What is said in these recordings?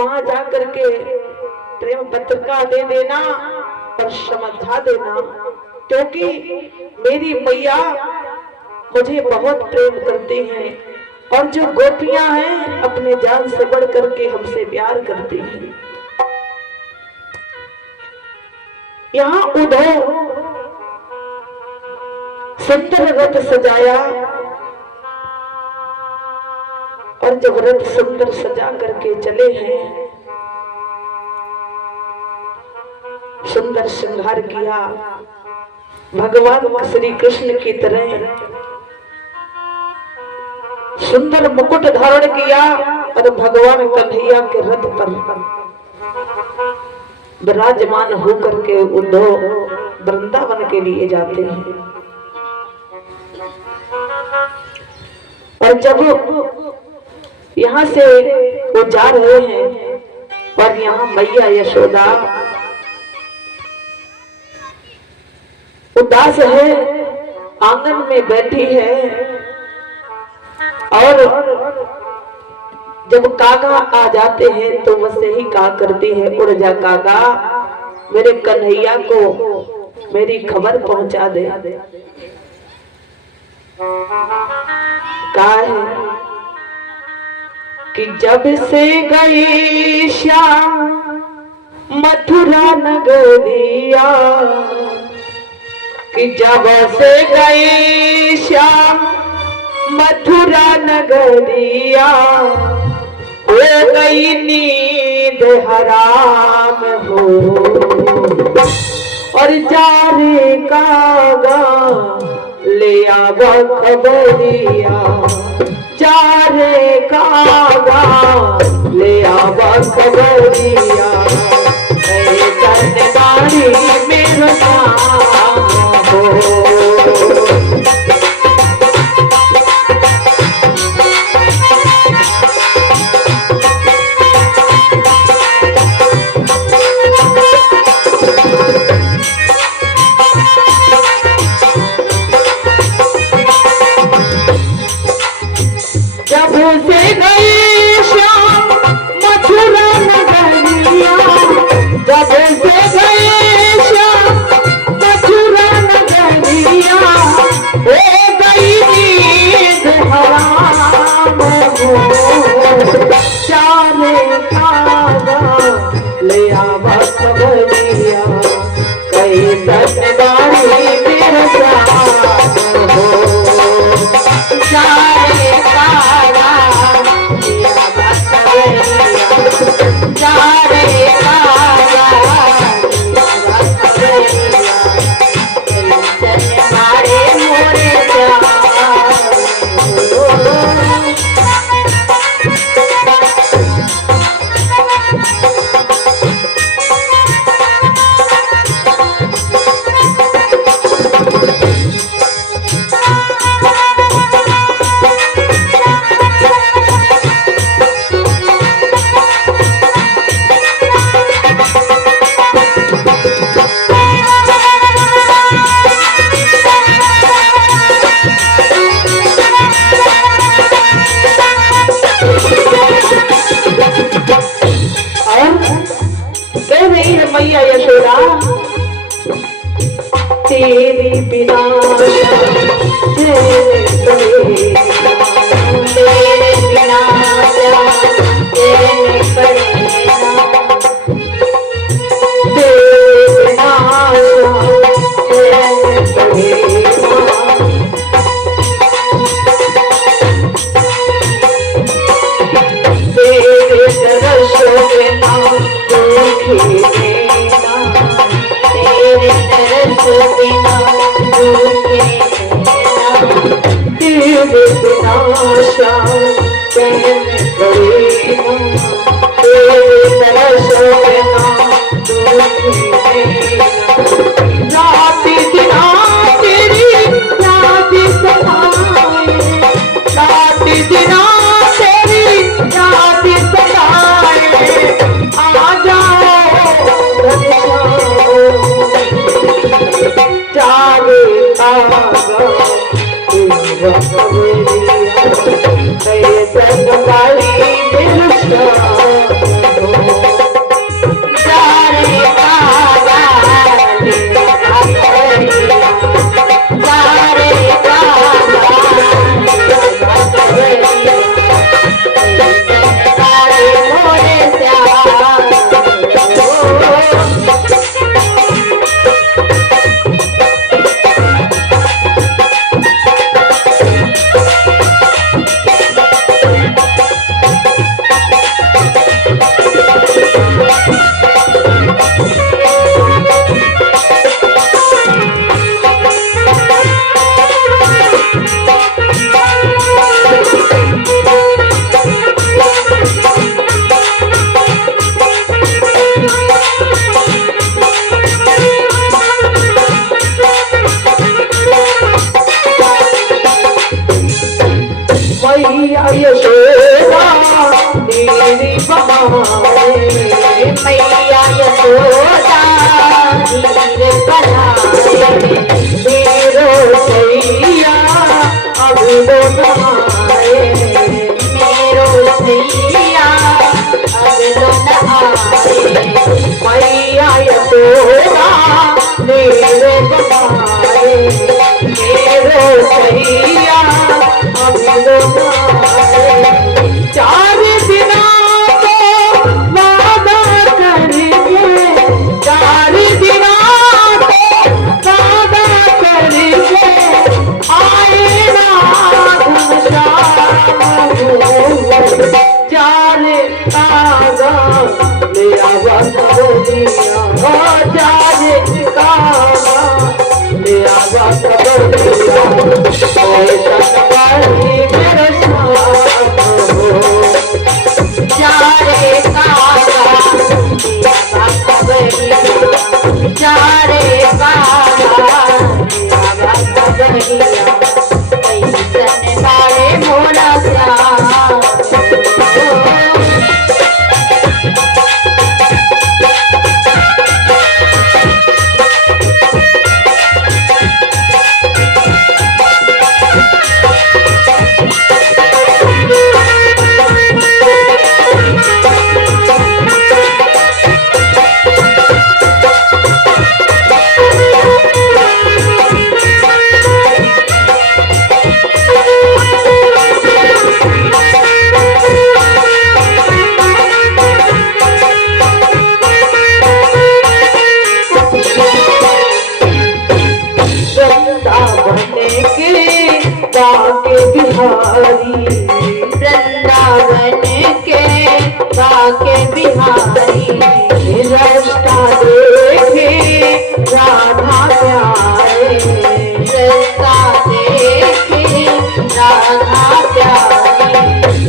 वहां जाकर के प्रेम पत्रिका दे देना और समझा देना, क्योंकि मेरी मैया मुझे बहुत प्रेम करती हैं और जो गोपियां हैं अपने जान से बढ़ करके हमसे प्यार करती हैं। यहाँ उधर सुंदर रथ सजाया और जब रथ सुंदर सजा करके चले हैं, सुंदर श्रृंगार किया भगवान श्री कृष्ण की तरह, सुंदर मुकुट धारण किया और भगवान कन्हैया के रथ पर विराजमान होकर के उद्धव वृंदावन के लिए जाते हैं। और जब यहाँ से वो जा रहे हैं और यहाँ मैया यशोदा उदास है, आंगन में बैठी है और जब कागा आ जाते हैं तो वैसे ही कहा करती है, उड़ जा कागा, मेरे कन्हैया को मेरी खबर पहुंचा दे। कहा है कि जब से गई श्याम मथुरा नगरिया, कि जब से गई श्याम मथुरा नगरिया, हो गई नींद हराम हो, और जा रे कागा ले आवा खबरिया, जा रे कागा ले आवा खबरिया, कन्यारी मेरा नाम हो। मैया यशोदा तेरी बिना बहाए मैया यशोदा धीर बनाए मेरो सैया अब लो नहाए मेरो सैया अब लो नहाए मैया यशोदा मेरे बहाए मेरो सैया अब लो नहाए चार दिना को वादा करके चार दिना को वादा करके आए ना घनश्याम चार कागा ले आवा खबरिया चार कागा ले आवा खबरिया मेरा साथ चारे कागा चारे कागा कैसन बारे मोरा श्याम बिहारी वृंदावन के बाके बिहारी रास्ता देखे राधा प्यारे रास्ता देखे राधा प्यारी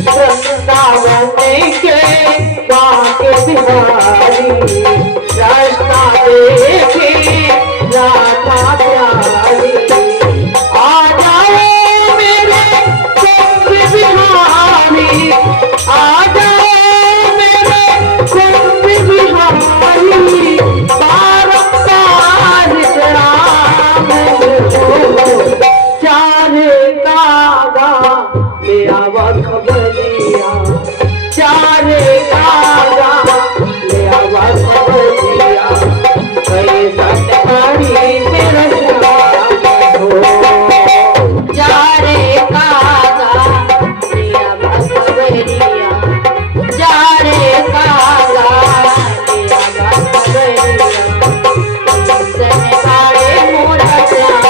वृंदावन के बाके बिहारी रास्ता देखे राधा प्यारी आ जाओ मेरे कुंभ बिहारी आ जाओ मेरे कुंभ बिहारी बारंबार राम चार कागा ले आवा खबरिया चार कागा ले आवा खबरिया कैसन पानी मेरा श्याम चारे कागा लिया बसवरिया चारे कागा लिया बसवरिया कैसन बारे मोरा श्याम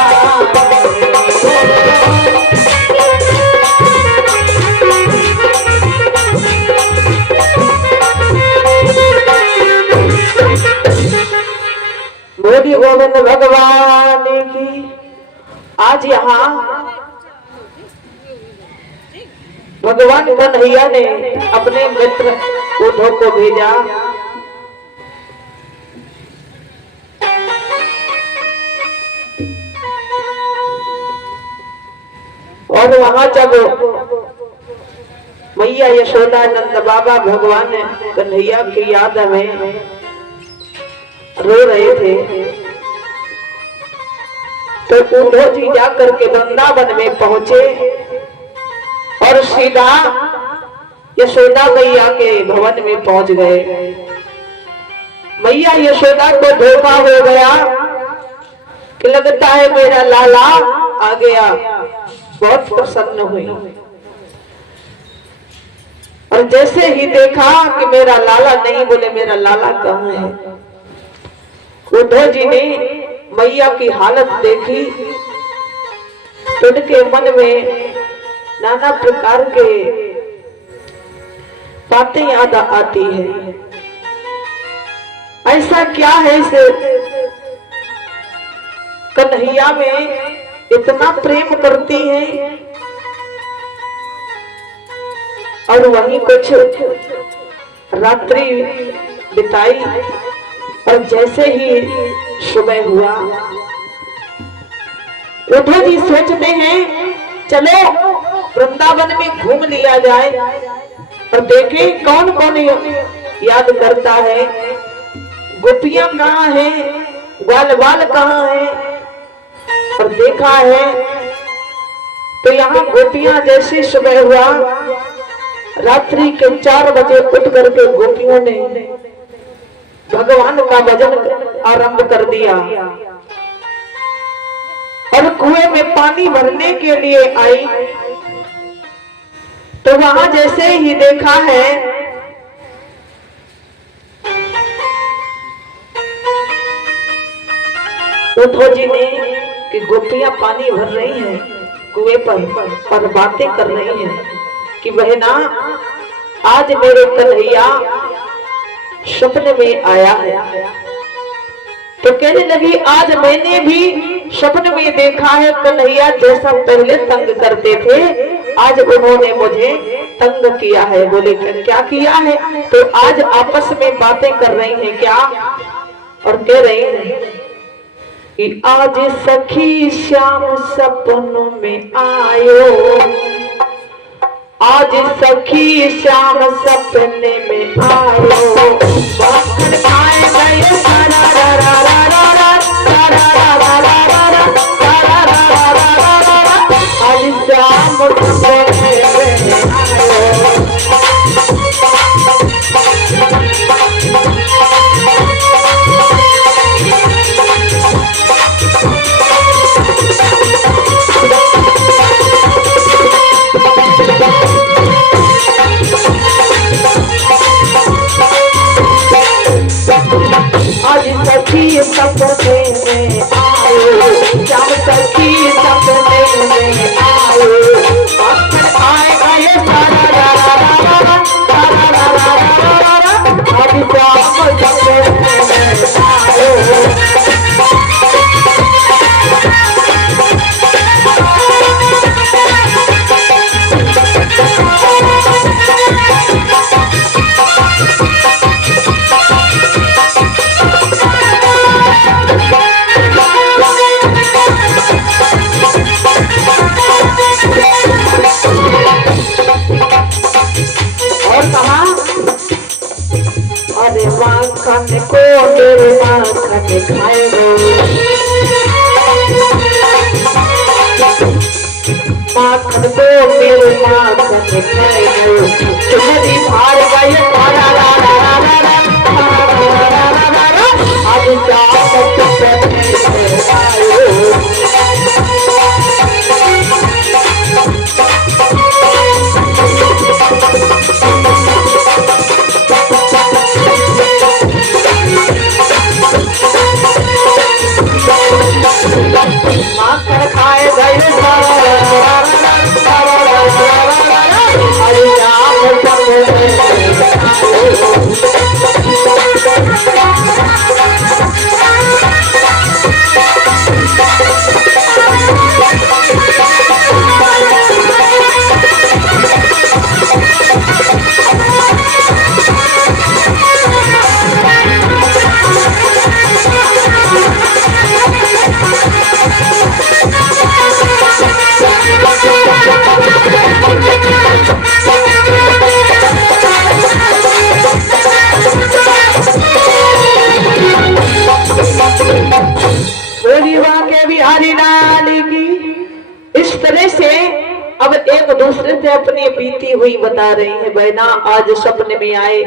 बोलिए गोविंद भगवान की। आज यहाँ भगवान कन्हैया ने अपने मित्र उद्धव को भेजा और वहां जब मैया यशोदा नंद बाबा भगवान कन्हैया की याद में रो रहे थे तो उद्धव जी जाकर के वृंदावन में पहुंचे और सीधा यशोदा मैया के भवन में पहुंच गए। मैया यशोदा को धोखा हो गया कि लगता है मेरा लाला आ गया, बहुत प्रसन्न हुई और जैसे ही देखा कि मेरा लाला नहीं, बोले मेरा लाला कहाँ है। उद्धव जी ने मैया की हालत देखी तो उनके मन में नाना प्रकार के बातें याद आती है। ऐसा क्या है इसे कन्हैया में इतना प्रेम करती है और वहीं कुछ रात्रि बिताई और जैसे ही सुबह हुआ उद्धव जी सोचते हैं चलो वृंदावन में घूम लिया जाए। और देखे कौन कौन याद करता है। गोपियां कहाँ है, ग्वाल बाल कहाँ है। और देखा है तो यहाँ गोपियां जैसी सुबह हुआ, रात्रि के 4 बजे उठ करके गोपियों ने भगवान का भजन आरंभ कर दिया और कुएं में पानी भरने के लिए आई। तो वहां जैसे ही देखा है उद्धव जी ने कि गोपियां पानी भर रही हैं कुएं पर और बातें कर रही हैं कि बहना आज मेरे कन्हैया सपने में आया है। तो कहने लगी आज मैंने भी सपने में देखा है कन्हैया जैसा पहले तंग करते थे आज उन्होंने मुझे तंग किया है। बोले क्या किया है। तो आज आपस में बातें कर रही हैं क्या, और कह रही हैं कि आज सखी श्याम सपनों में आयो, आज सखी श्याम सपने में आयो। बाखन खाए गए सारा रा रा रा रा रा सारा रा रा रा रा रा सारा रा रा रा रा रा। आज श्याम सपने में आयो। आज सखी सपने में आयो, श्याम सखी सपने में आयो। बाखन खाए गए सारा रा रा रा रा सारा रा रा रा रा। आज श्याम सपने में आयो। अरे माखन को मेरे माखन खाए माखन को मेरे माखन खाए तुम्हारी भार गई रा रा रा रा रा रा रा रा। आज माखन खाए गए सारा रा रा रा सारा रा रा रा रा। अरे राम बिहारी लाल की। इस तरह से अब एक दूसरे से अपनी बीती हुई बता रही है। बहना आज सपने में आए,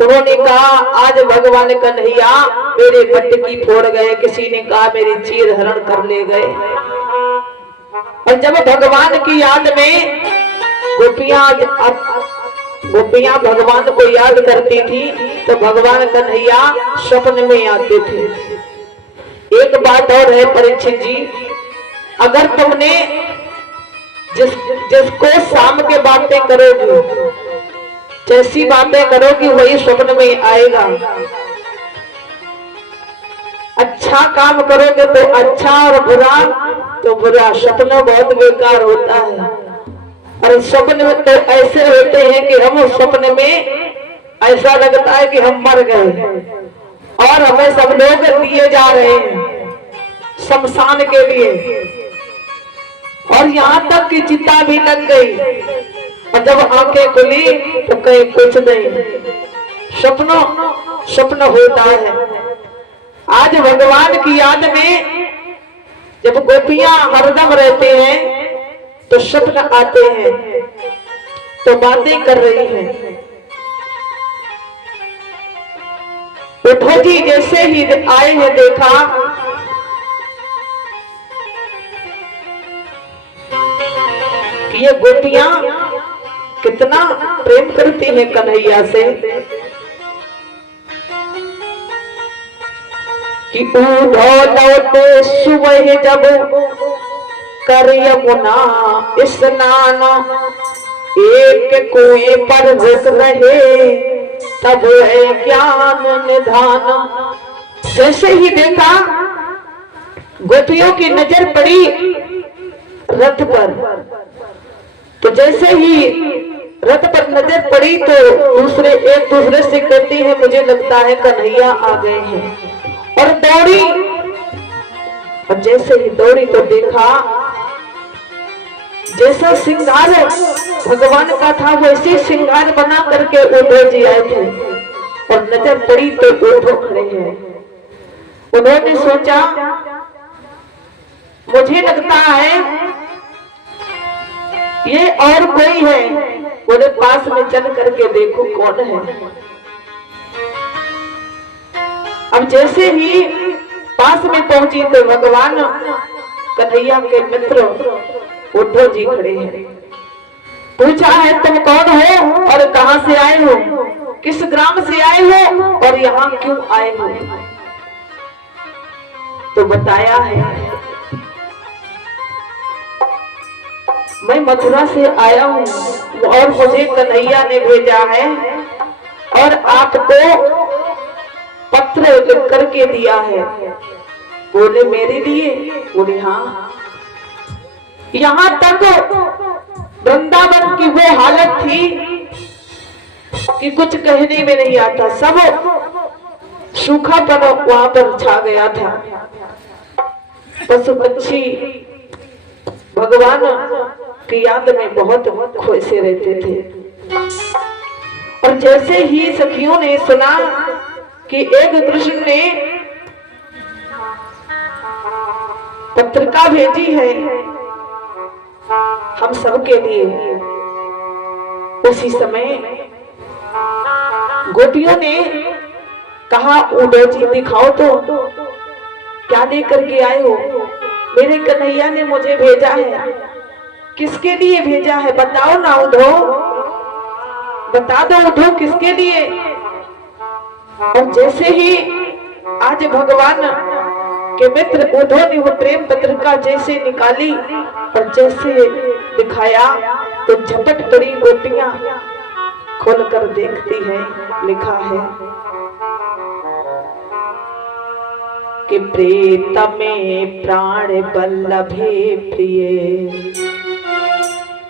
उन्होंने कहा आज भगवान कन्हैया मेरे मटकी फोड़ गए, किसी ने कहा मेरी चीर हरण कर ले गए। और जब भगवान की याद में गोपियां भगवान को याद करती थी तो भगवान कन्हैया सपने में आते थे। एक बात और है परीक्षित जी, अगर तुमने जिसको शाम के बातें करोगे, जैसी बातें करोगी वही स्वप्न में आएगा। अच्छा काम करोगे तो अच्छा और बुरा तो बुरा। सपना बहुत बेकार होता है और सपने में तो ऐसे होते हैं कि हम उस सपने में ऐसा लगता है कि हम मर गए और हमें सब लोग दिए जा रहे हैं शमशान के लिए, और यहाँ तक कि चिता भी लग गई और जब आंखें खुली तो कहीं कुछ नहीं, स्वप्न होता है। आज भगवान की याद में जब गोपियां हरदम रहते हैं तो स्वप्न आते हैं, तो बातें कर रही हैं। उद्धव जी जैसे ही आए हैं देखा कि ये गोपियां कितना प्रेम करती हैं कन्हैया से कि उद्धव लौटे सुबह जब कर यमुना स्नान, एक कुएं पर रुक रहे तब है ज्ञान निधान। जैसे ही देखा गोपियों की नजर पड़ी रथ पर, तो जैसे ही रथ पर नजर पड़ी तो एक दूसरे से कहती है मुझे लगता है कन्हैया आ गए हैं, और दौड़ी। और जैसे ही दौड़ी तो देखा जैसा श्रृंगार भगवान का था वैसे श्रृंगार बना करके उद्धव जी आए थे, और नजर पड़ी तो उद्धव खड़े हैं। उन्होंने सोचा मुझे लगता है ये और कोई है, बोले पास में चल करके देखो कौन है। अब जैसे ही पास में पहुंची तो भगवान कन्हैया के मित्र उद्धव जी खड़े हैं। पूछा है तुम कौन हो और कहां से आए हो, किस ग्राम से आए हो और यहाँ क्यों आए हो। तो बताया है मैं मथुरा से आया हूँ और मुझे कन्हैया ने भेजा है और आपको पत्र लिख करके दिया है। बोले मेरे लिए? बोले हाँ। यहाँ तक वृंदावन की वो हालत थी कि कुछ कहने में नहीं आता, सब सूखापन वहां पर छा गया था। पशु पक्षी भगवान की याद में बहुत खुशे रहते थे। और जैसे ही सखियों ने सुना कि एक कृष्ण ने पत्रिका भेजी है हम सबके लिए, उसी समय गोपियों ने कहा उद्धव जी दिखाओ तो क्या लेकर के आए हो। मेरे कन्हैया ने मुझे भेजा है। किसके लिए भेजा है बताओ ना उद्धव, बता दो उद्धव किसके लिए। और जैसे ही आज भगवान के मित्र उद्धव ने वो प्रेम पत्रिका जैसे निकाली और जैसे दिखाया तो झपट पड़ी गोपियां, खोलकर देखती है, लिखा है कि प्रीतमे प्राण बल्लभे प्रिय,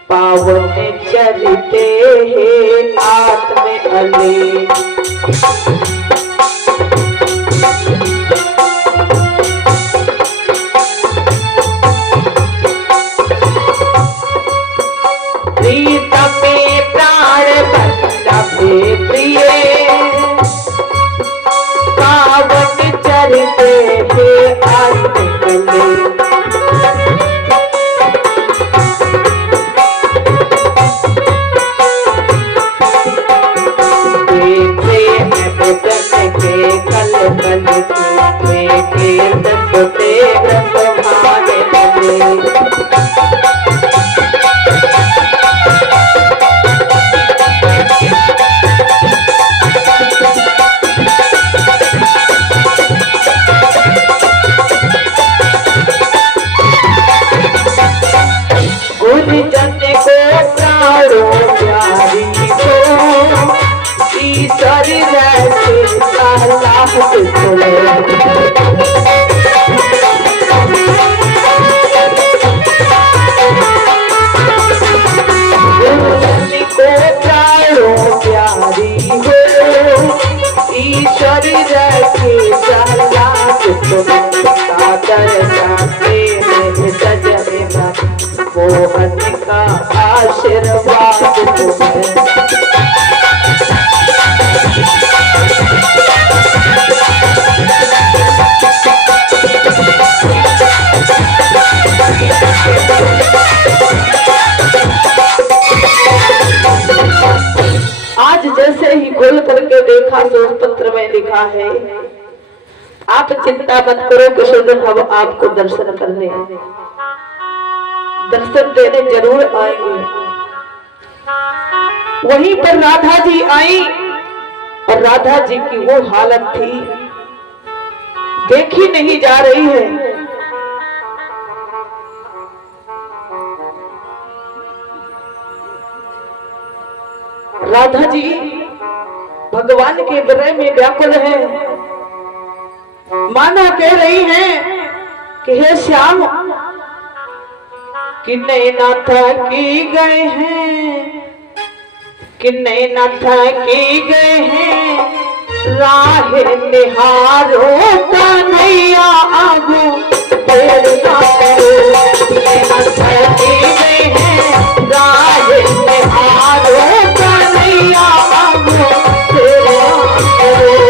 पावन चरिते हे आत्म अले। प्रीतमे प्राण बल्लभे प्रिय, पावन चरिते हे आत्म अले। मोहन का आशीर्वाद आज जैसे ही खोल करके देखा तो उस पत्र में लिखा है, आप चिंता मत करो कुशोधन, हम आपको दर्शन करने दर्शन देने जरूर आएंगे। वहीं पर राधा जी आई और राधा जी की वो हालत थी देखी नहीं जा रही है। राधा जी भगवान के विरह में व्याकुल है, मानो कह रही हैं कि हे श्याम कि नैना थकी गए हैं, कि नैना थकी गए हैं, राह निहारो कन्हैया अब देर ना करो। नैना थकी गए हैं, राह निहारो कन्हैया अब देर ना करो।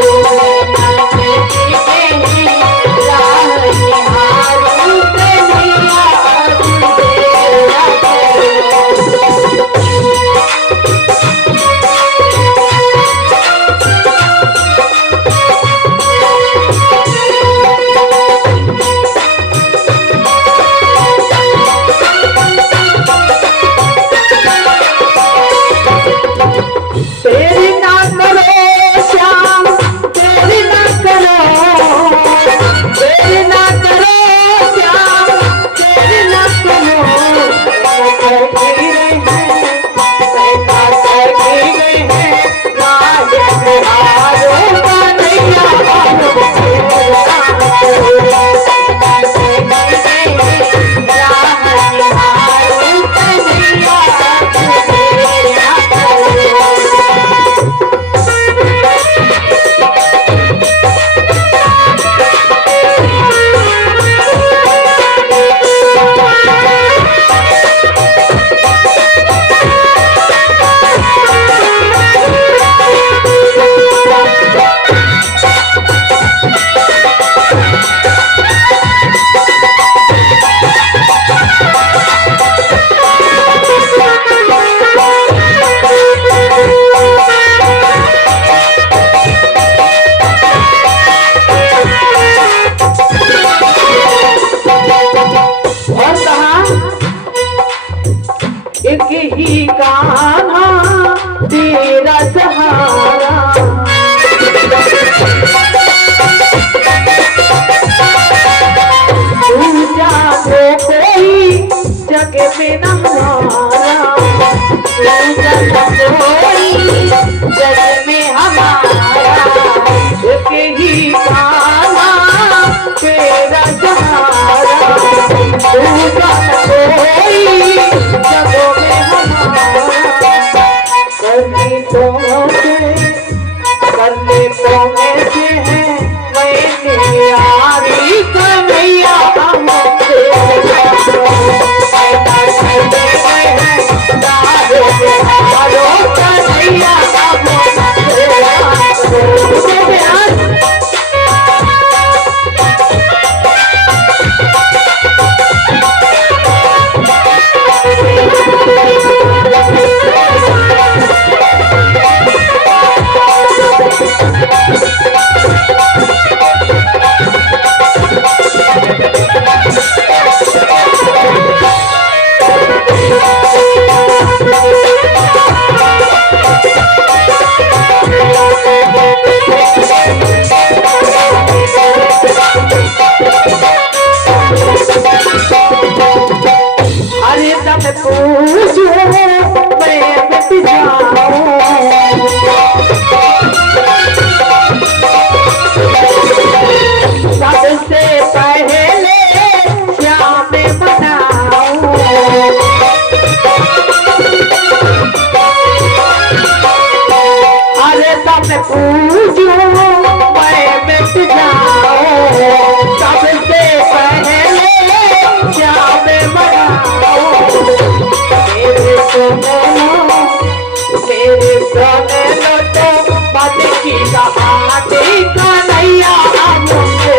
आते कन्हैया मुझे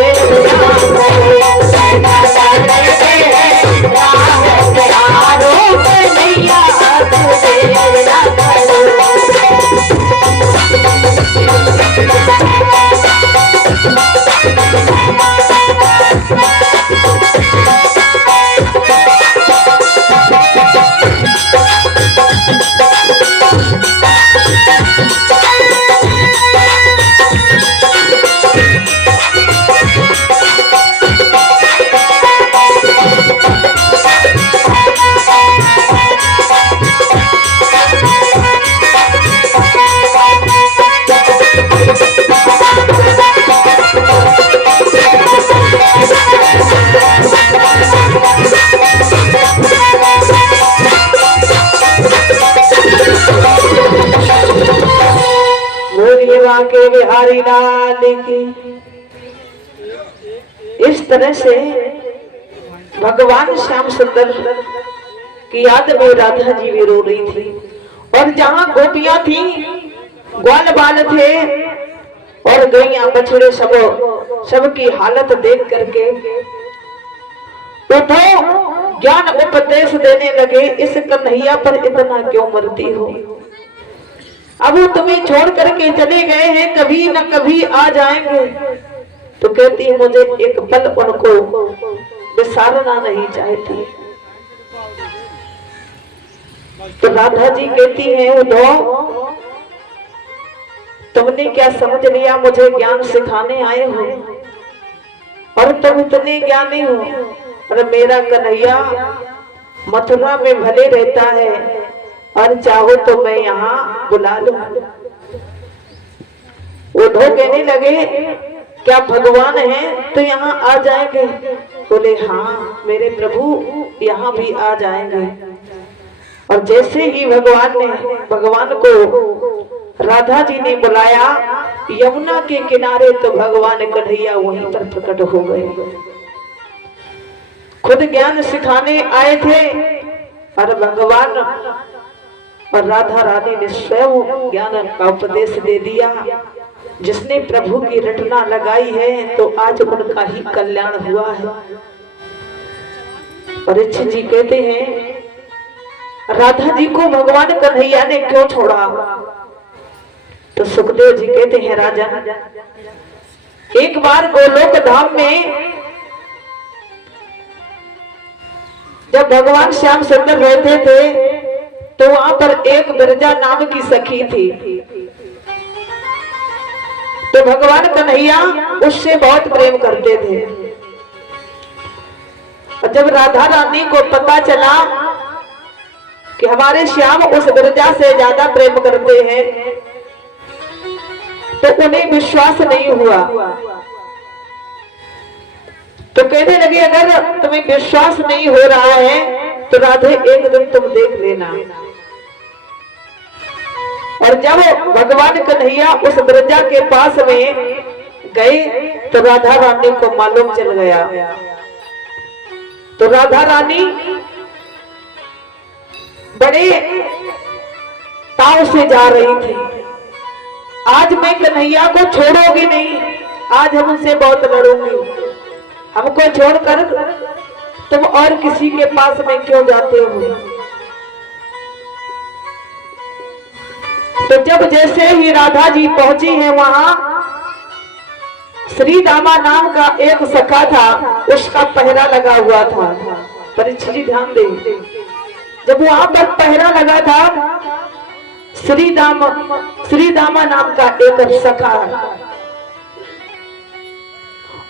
के बिहारी लाल की। इस तरह से भगवान श्याम सुंदर की याद में राधा जी भी रो रही थी, और जहां गोपियां थी, ग्वाल बाल थे और गैया बछड़े सबकी हालत देख करके उठो ज्ञान उपदेश देने लगे, इस कन्हैया पर इतना क्यों मरती हो? अब वो तुम्हें छोड़ करके चले गए हैं, कभी न कभी आ जाएंगे। तो कहती है मुझे एक पल उनको विसारना नहीं चाहती। तो राधा जी कहती है उद्धव, तुमने क्या समझ लिया मुझे ज्ञान सिखाने आए हो, और तुम इतने ज्ञानी हो, और मेरा कन्हैया मथुरा में भले रहता है, और चाहो तो मैं यहाँ बुला लूं। उद्धव कहने लगे क्या भगवान है तो यहाँ आ जाएंगे? बोले हाँ मेरे प्रभु यहाँ भी आ जाएंगे। और जैसे ही भगवान को राधा जी ने बुलाया यमुना के किनारे, तो भगवान कन्हैया वहीं पर प्रकट हो गए। खुद ज्ञान सिखाने आए थे, और भगवान और राधा रानी ने स्वयं ज्ञान का उपदेश दे दिया। जिसने प्रभु की रटना लगाई है तो आज उनका ही कल्याण हुआ है। परीक्षित जी कहते हैं राधा जी को भगवान कन्हैया ने क्यों छोड़ा? तो सुखदेव जी कहते हैं राजन, एक बार गोलोक धाम में जब भगवान श्याम सुंदर रहते थे, तो वहां पर एक विरजा नाम की सखी थी। तो भगवान कन्हैया उससे बहुत प्रेम करते थे। और जब राधा रानी को पता चला कि हमारे श्याम उस विरजा से ज्यादा प्रेम करते हैं, तो उन्हें विश्वास नहीं हुआ। तो कहने लगे अगर तुम्हें विश्वास नहीं हो रहा है तो राधे एक दिन तुम देख लेना। और जब भगवान कन्हैया उस ब्रजा के पास में गए तो राधा रानी को मालूम चल गया। तो राधा रानी बड़े ताव से जा रही थी, आज मैं कन्हैया को छोड़ूंगी नहीं, आज हम उनसे बहुत लड़ूंगी, हमको छोड़कर तुम और किसी के पास में क्यों जाते हो? तो जब जैसे ही राधा जी पहुंची है वहां, श्री दामा नाम का एक सखा था, उसका पहरा लगा हुआ था। परीक्षित जी ध्यान दें, जब वहां पर पहरा लगा था, श्री दामा नाम का एक सखा,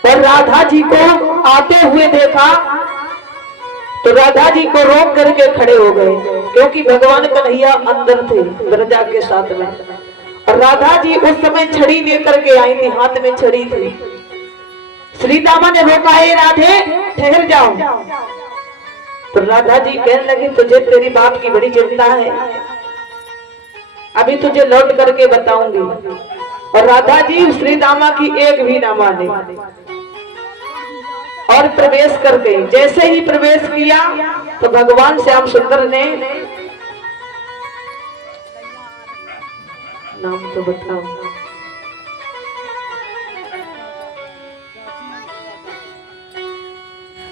और राधा जी को आते हुए देखा तो राधा जी को रोक करके खड़े हो गए, क्योंकि भगवान कन्हैया अंदर थे ब्रजा के साथ में। और राधा जी उस समय छड़ी लेकर के आई थी, हाथ में छड़ी थी। श्री दामा ने रोका, है राधे ठहर जाओ। तो राधा जी कहने लगी तुझे तेरी बाप की बड़ी चिंता है, अभी तुझे लौट करके बताऊंगी। और राधा जी श्री दामा की एक भी ना माने और प्रवेश कर गए। जैसे ही प्रवेश किया तो भगवान श्याम सुंदर ने, नाम तो बताओ,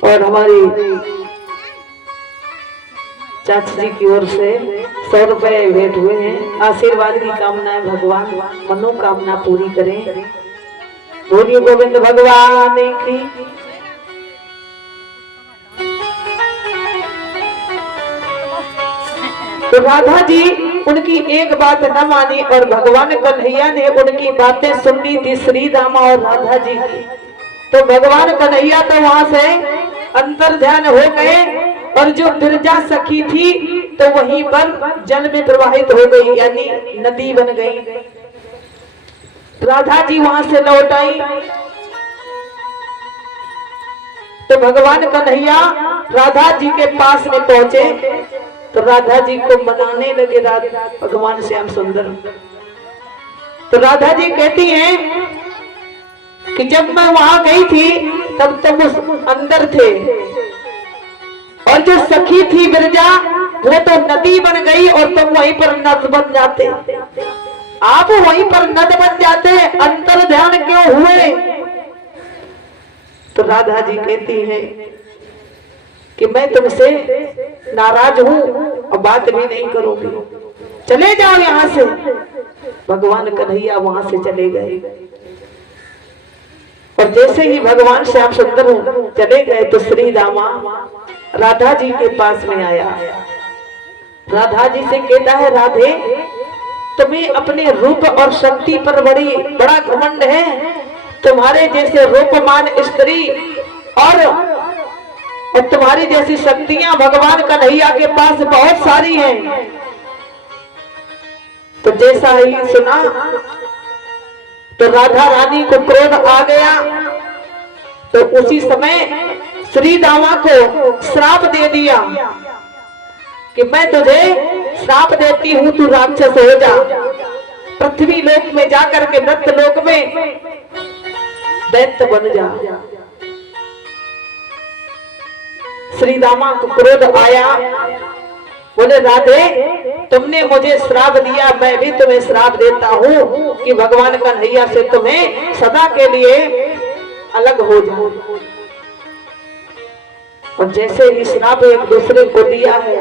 और हमारी चाची जी की ओर से 100 रुपए भेंट हुए हैं। आशीर्वाद की कामनाएं भगवान मनोकामना पूरी करें। बोलिए गोविंद भगवान की। तो राधा जी उनकी एक बात न मानी और भगवान कन्हैया ने उनकी बातें सुन ली थी, श्री दामा और राधा जी की। तो भगवान कन्हैया तो वहां से अंतर ध्यान हो गए और जो बिरजा सखी थी तो वहीं पर जल में प्रवाहित हो गई, यानी नदी बन गई। राधा जी वहां से लौट आई तो भगवान कन्हैया राधा जी के पास में पहुंचे तो राधा जी को मनाने लगे भगवान श्याम सुंदर। तो राधा जी कहती हैं कि जब मैं वहां गई थी तब तुम उस अंदर थे और जो सखी थी बिरजा वो तो नदी बन गई और तुम वहीं पर नद बन जाते। आप वहीं पर नद बन जाते, अंतर ध्यान क्यों हुए? तो राधा जी कहती हैं कि मैं तुमसे नाराज हूं और बात भी नहीं करूंगी, चले जाओ यहां से। भगवान कन्हैया वहां से चले गए और जैसे ही भगवान श्याम सुंदर चले गए तो श्री दामा राधा जी के पास में आया। राधा जी से कहता है, राधे तुम्हें अपने रूप और शक्ति पर बड़ा घमंड है। तुम्हारे जैसे रूपमान स्त्री और तुम्हारी जैसी शक्तियां भगवान कन्हैया के पास बहुत सारी हैं। तो जैसा ही सुना तो राधा रानी को क्रोध आ गया। तो उसी समय श्री दामा को श्राप दे दिया कि मैं तुझे श्राप देती हूं, तू राक्षस हो जा, पृथ्वी लोक में जाकर के मृत लोक में दैत्य बन जा। श्री दामा को क्रोध आया, बोले राधे तुमने मुझे श्राप दिया, मैं भी तुम्हें श्राप देता हूं कि भगवान कन्हैया से तुम्हें सदा के लिए अलग हो जाओ। और जैसे ही श्राप एक दूसरे को दिया है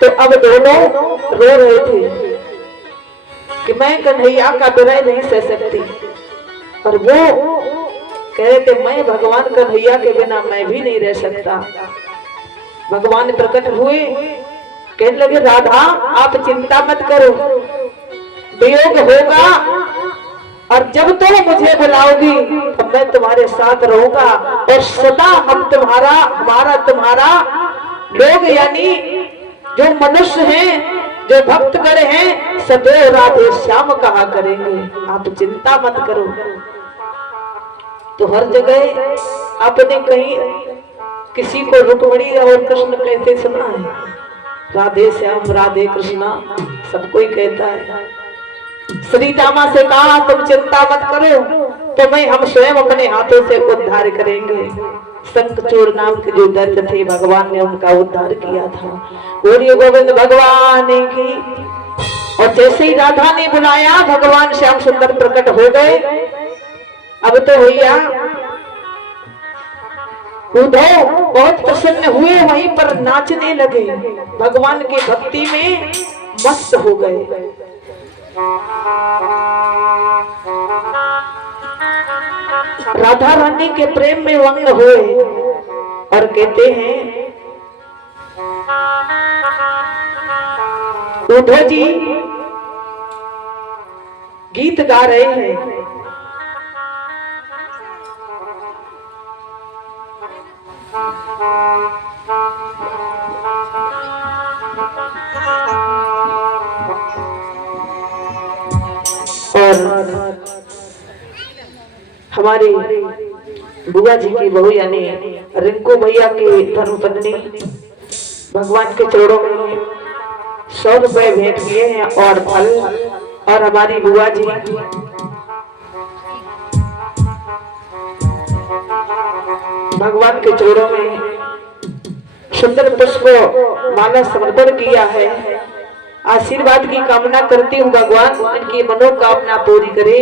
तो अब दोनों रो रहे थे कि मैं कन्हैया का विरह नहीं सह सकती, और वो कह रहे थे मैं भगवान कन्हैया के बिना मैं भी नहीं रह सकता। भगवान प्रकट हुए, कहने लगे राधा आप चिंता मत करो, वियोग होगा और जब तुम मुझे बुलाओगी तो मैं तुम्हारे साथ रहूंगा और सदा हम हमारा तुम्हारा लोग यानी जो मनुष्य हैं, जो भक्तगण हैं, सदैव राधे श्याम कहा करेंगे, आप चिंता मत करो। तो हर जगह आपने कहीं किसी को रुक्मिणी और कृष्ण कहते सुना है? राधे श्याम राधे कृष्णा सब कोई कहता है। श्री दामा से कहा तुम चिंता मत करो, तो मैं हम स्वयं अपने हाथों से उद्धार करेंगे। शंखचूड़ नाम के जो दैत्य थे भगवान ने उनका उद्धार किया था। बोलिए गोविंद भगवान की। और जैसे ही राधा ने बुलाया भगवान श्याम सुंदर प्रकट हो गए। अब तो भैया उद्धव बहुत प्रसन्न हुए, वहीं पर नाचने लगे, भगवान की भक्ति में मस्त हो गए। राधा रानी के प्रेम में मग्न हुए और कहते हैं उद्धव जी गीत गा रहे हैं, और हमारी बुआ जी की बहू यानी रिंकू भैया की धर्मपत्नी भगवान के चरणों में 100 रुपए भेंट किए हैं और फल। और हमारी बुआ जी भगवान के चरणों में सुंदर पुष्प माला समर्पण किया है। आशीर्वाद की कामना करती हूँ भगवान इनकी मनोकामना पूरी करे।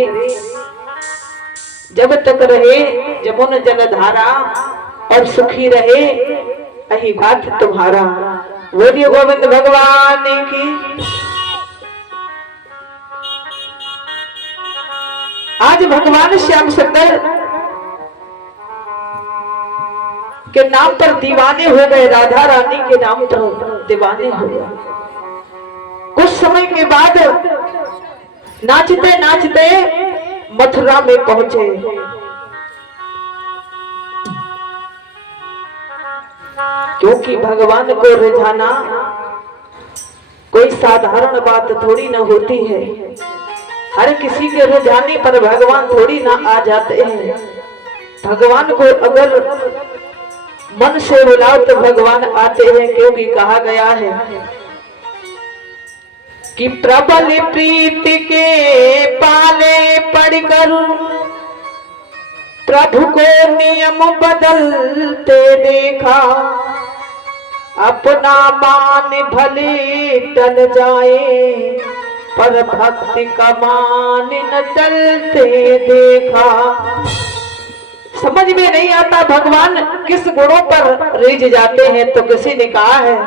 जब तक रहे जमुन जलधारा और सुखी रहे, यही बात तुम्हारा। बोलिए गोविंद भगवान की। आज भगवान श्याम सुंदर के नाम पर दीवाने हो गए, राधा रानी के नाम पर दीवाने हो गए। कुछ समय के बाद नाचते नाचते मथुरा में पहुंचे। क्योंकि भगवान को रिझाना कोई साधारण बात थोड़ी ना होती है। हर किसी के रिझाने पर भगवान थोड़ी ना आ जाते हैं। भगवान को अगर मन से बुलाओ तो भगवान आते हैं। क्योंकि कहा गया है कि प्रबल प्रीति के पाले पड़कर प्रभु को नियम बदलते देखा। अपना मान भले टल जाए पर भक्ति का मान न टलते देखा। समझ में नहीं आता भगवान किस गुणों पर रिझ जाते हैं। तो किसी ने कहा है,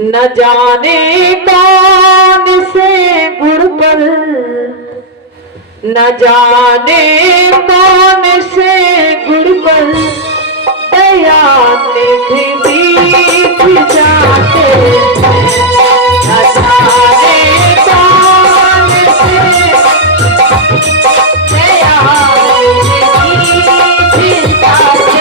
न जाने कौन से गुण पर, न जाने कौन से गुण पर दया निधि दीख जाते। न जाने कौन से दया निधि दीख जाते।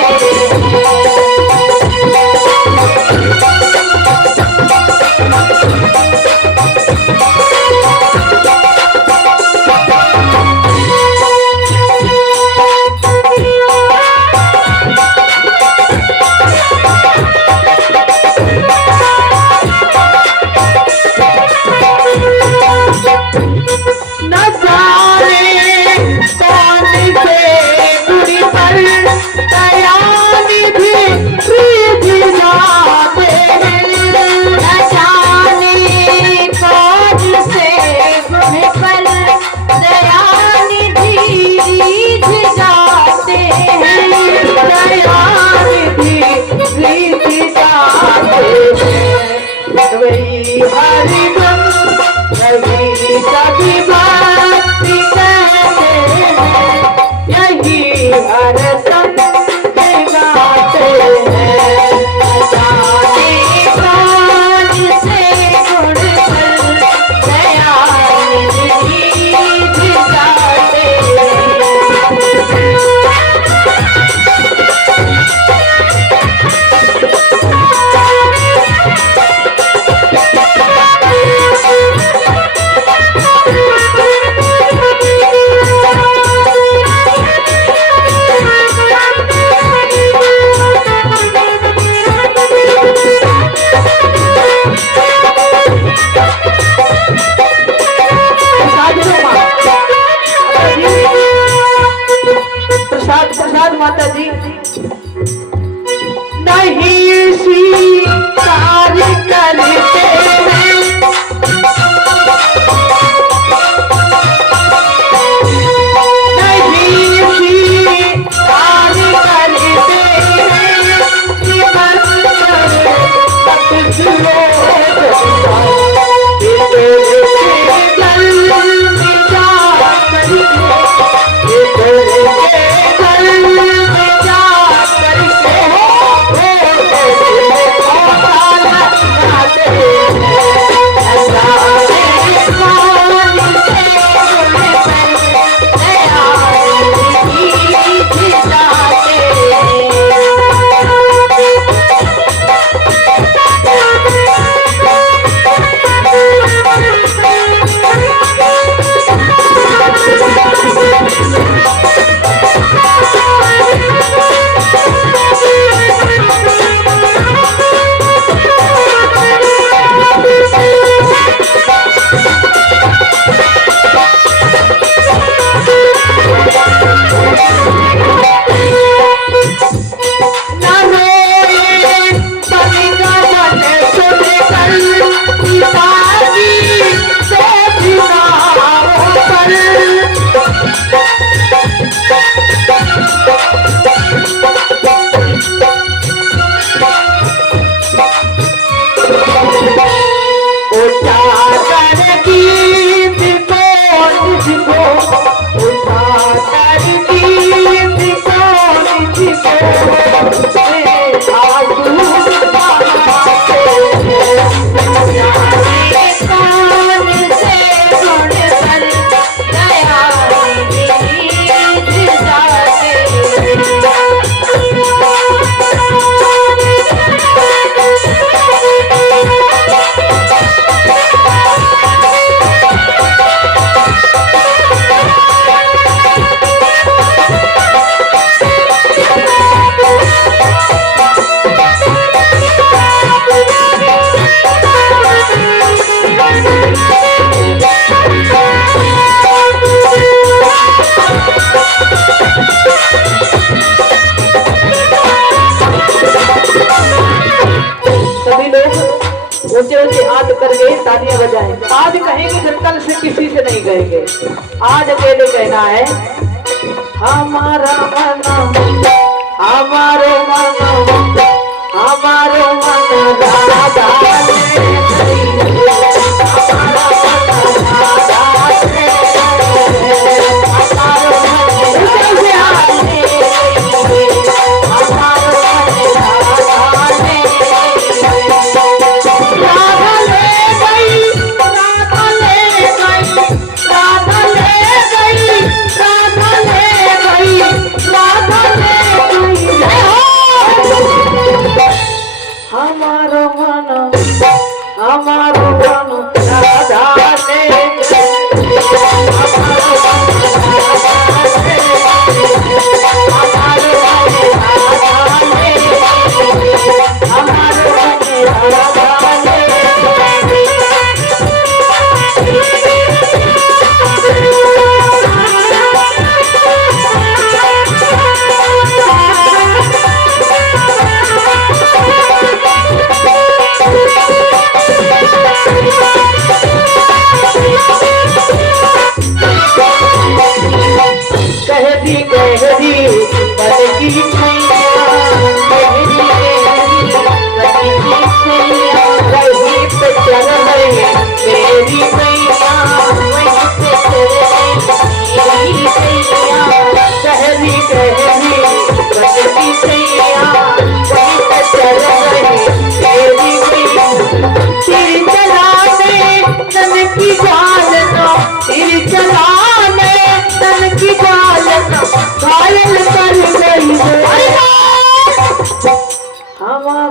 कहेंगे। आज अकेले कहना है हमारा मन हमारो मन हमारो मन राधा हमारो मन हमारो मन राधा ने हमारो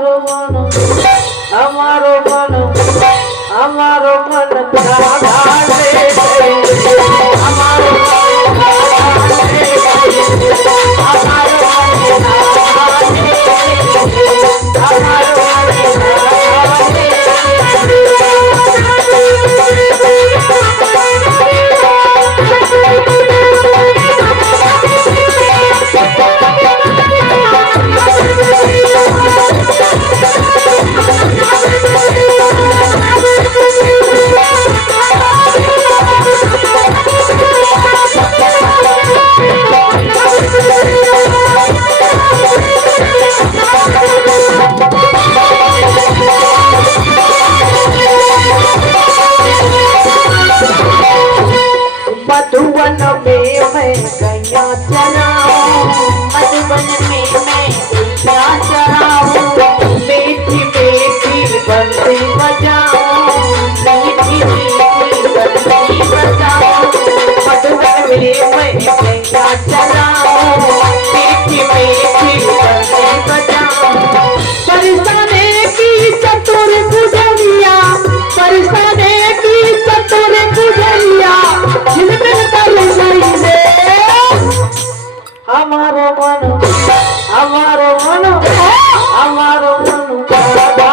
मन हमारो मन हमारो मन राधा ने हमारो मन राधा ने हमारो मन राधा ने हमारो मन राधा ने मधुबन में मैं गैया चराऊं मधुबन में मैं गैया चराऊं मीठी मीठी बंसी बजाऊं मीठी मीठी बंसी बजाऊं मधुबन में मैं गैया चराऊं मीठी मीठी बंसी बजाऊं परिसाने की चतुर गुजरिया परिसाने की चतुर गुजरिया हमारो मन हमारो मन हमारो मन राधा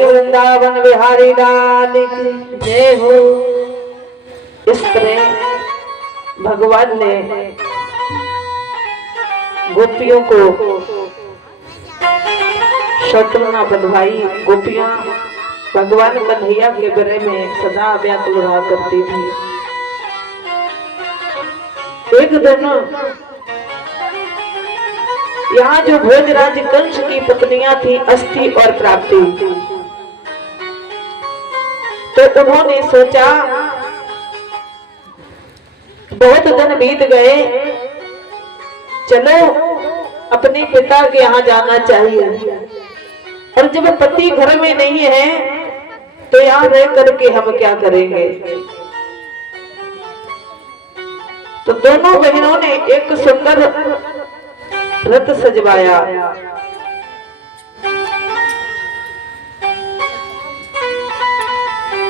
वृंदावन बिहारी लाल की जय हो। इस तरह भगवान ने गोपियों को शर्तुना बंधवाई। गोपियां भगवान कन्हैया के बारे में सदा व्याकुल रहा करती थी। एक दिन यहाँ जो भोजराज कंस की पत्नियां थी अस्थि और प्राप्ति, तो उन्होंने सोचा बहुत दिन बीत गए, चलो अपने पिता के यहाँ जाना चाहिए और जब पति घर में नहीं है तो यहाँ रह करके हम क्या करेंगे। तो दोनों बहनों ने एक सुंदर रथ सजवाया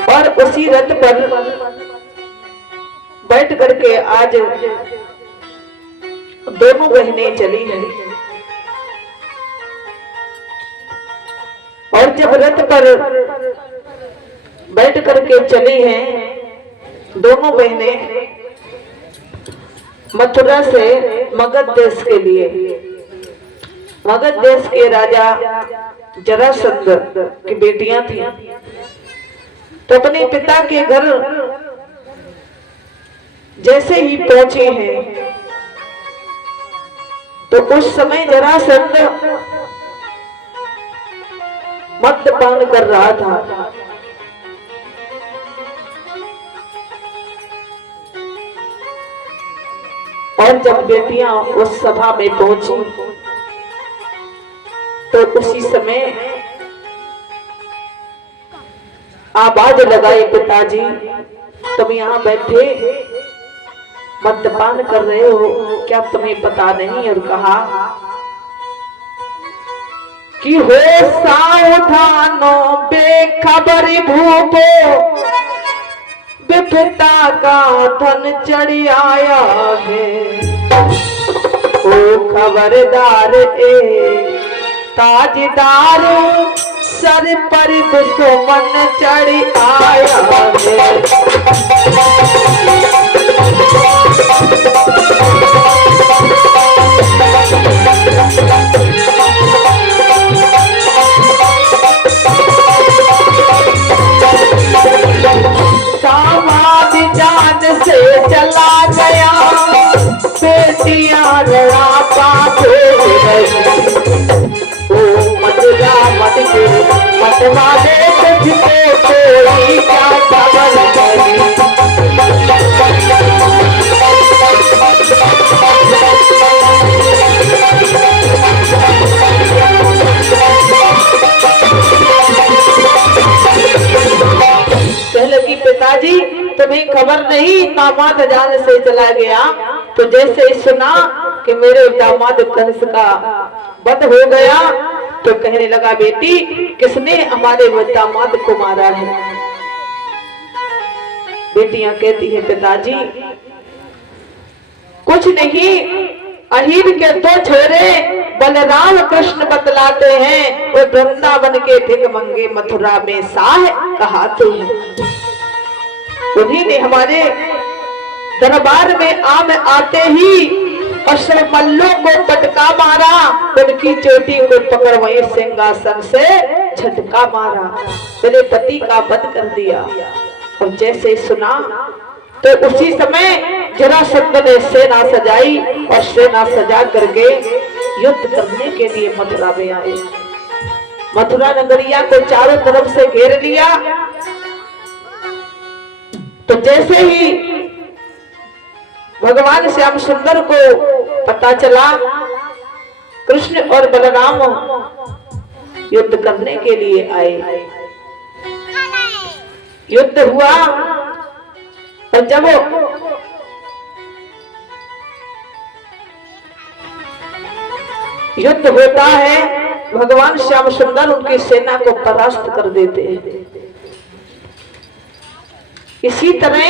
और उसी रथ पर बैठ करके आज दोनों बहनें चली हैं। और जब रथ पर बैठ करके चली हैं दोनों बहनें मथुरा से मगध देश के लिए, मगध देश के राजा जरासंध की बेटियां थी। तो अपने पिता के घर जैसे ही पहुंची हैं तो उस समय जरासंध मद्यपान कर रहा था। और जब बेटियां उस सभा में पहुंची तो उसी समय आवाज लगाई, पिताजी तुम यहाँ बैठे मद्यपान कर रहे हो, क्या तुम्हें पता नहीं। और कहा कि हो सावधानो बेखबर भूपो, विपदा का धन चढ़ी आया है। ओ खबरदार ए ताजदार, सर पर दुश्मन चढ़ी आया सामाद जान से चला गया, बेटियां लड़ा पाते मथुरा मत के मतवाले तुझको कोई क्या खबर नहीं। कहले कि पिताजी तुम्हें खबर नहीं, दामाद जान से चला गया। तो जैसे ही सुना कि मेरे दामाद कंस का वध हो गया तो कहने लगा, बेटी किसने हमारे दामाद को मारा है। बेटियां कहती है, पिताजी कुछ नहीं, अहीर के दो छोरे बलराम कृष्ण बतलाते हैं, वो वृंदावन के भिखमंगे मथुरा में साह कहाते हैं। उन्हीं ने हमारे दरबार में आम आते ही अश्वमल्लों को पटका मारा, उनकी चोटी को पकड़ वहीं सिंहासन से झटका मारा, मेरे पति का वध कर दिया। और जैसे सुना तो उसी समय जरासंध ने सेना सजाई और सेना सजा करके युद्ध करने के लिए मथुरा में आए। मथुरा नगरिया को चारों तरफ से घेर लिया। तो जैसे ही भगवान श्याम सुंदर को पता चला कृष्ण और बलराम युद्ध करने के लिए आए, युद्ध हुआ। और जब युद्ध होता है भगवान श्याम सुंदर उनकी सेना को परास्त कर देते हैं। इसी तरह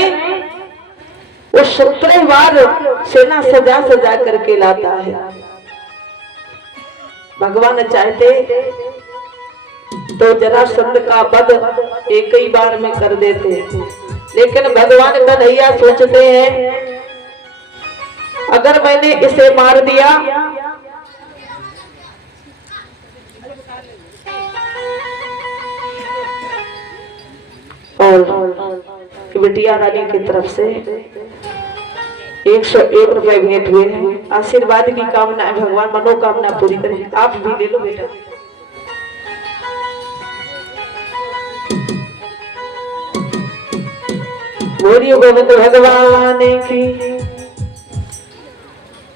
वो 17 बार सेना सजा सजा करके लाता है। भगवान चाहते तो जरासंध का वध एक ही बार में कर देते, लेकिन भगवान कन्हैया सोचते हैं अगर मैंने इसे मार दिया और बिटिया रानी की तरफ से 101 रुपए भेंट हुए हैं। आशीर्वाद की कामना है, भगवान मनोकामना पूरी करें। आप भी ले लो बेटा। बोलिए गोविंद भगवान की।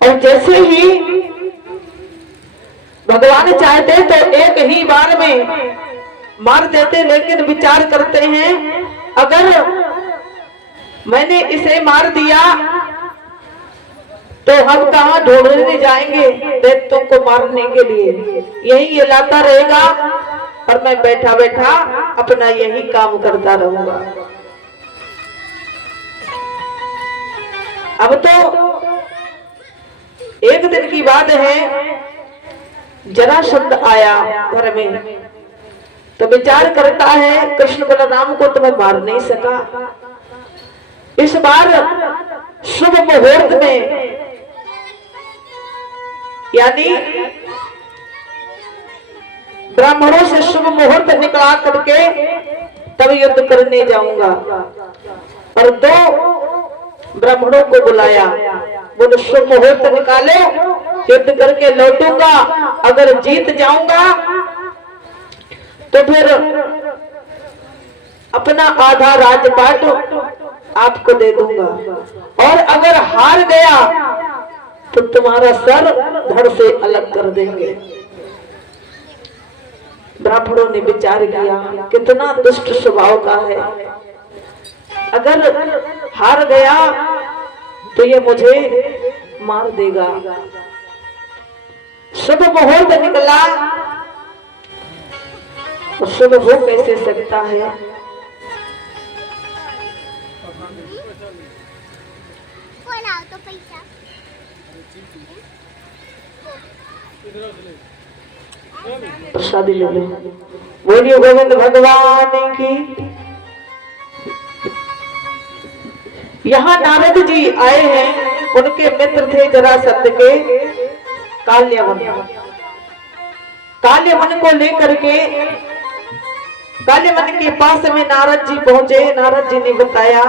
और जैसे ही भगवान चाहते तो एक ही बार में मार देते, लेकिन विचार करते हैं अगर मैंने इसे मार दिया तो हम कहां ढूंढने जाएंगे दैत्यों को मारने के लिए। यही ये लाता रहेगा और मैं बैठा बैठा अपना यही काम करता रहूंगा। अब तो एक दिन की बात है, जरासंध आया घर में, तो विचार करता है कृष्ण बलराम को तो मैं मार नहीं सका, इस बार शुभ मुहूर्त में यानी ब्राह्मणों से शुभ मुहूर्त निकला करके तब युद्ध करने जाऊंगा। और दो ब्राह्मणों को बुलाया, बोले शुभ मुहूर्त निकाले, युद्ध करके लौटूंगा, अगर जीत जाऊंगा तो फिर अपना आधा राजपाट आपको दे दूंगा, और अगर हार गया तो तुम्हारा सर धड़ से अलग कर देंगे। ब्राह्मणों ने विचार किया कितना दुष्ट स्वभाव का है, अगर हार गया तो ये मुझे मार देगा। शुभ मुहूर्त निकला, और शुभ हो कैसे सकता है। प्रसादी ले लो। बोलिए गोविंद भगवान की। यहाँ नारद जी आए हैं, उनके मित्र थे जरासंध के काल्यवन। काल्यवन को लेकर के काल्यवन के पास में नारद जी पहुंचे। नारद जी ने बताया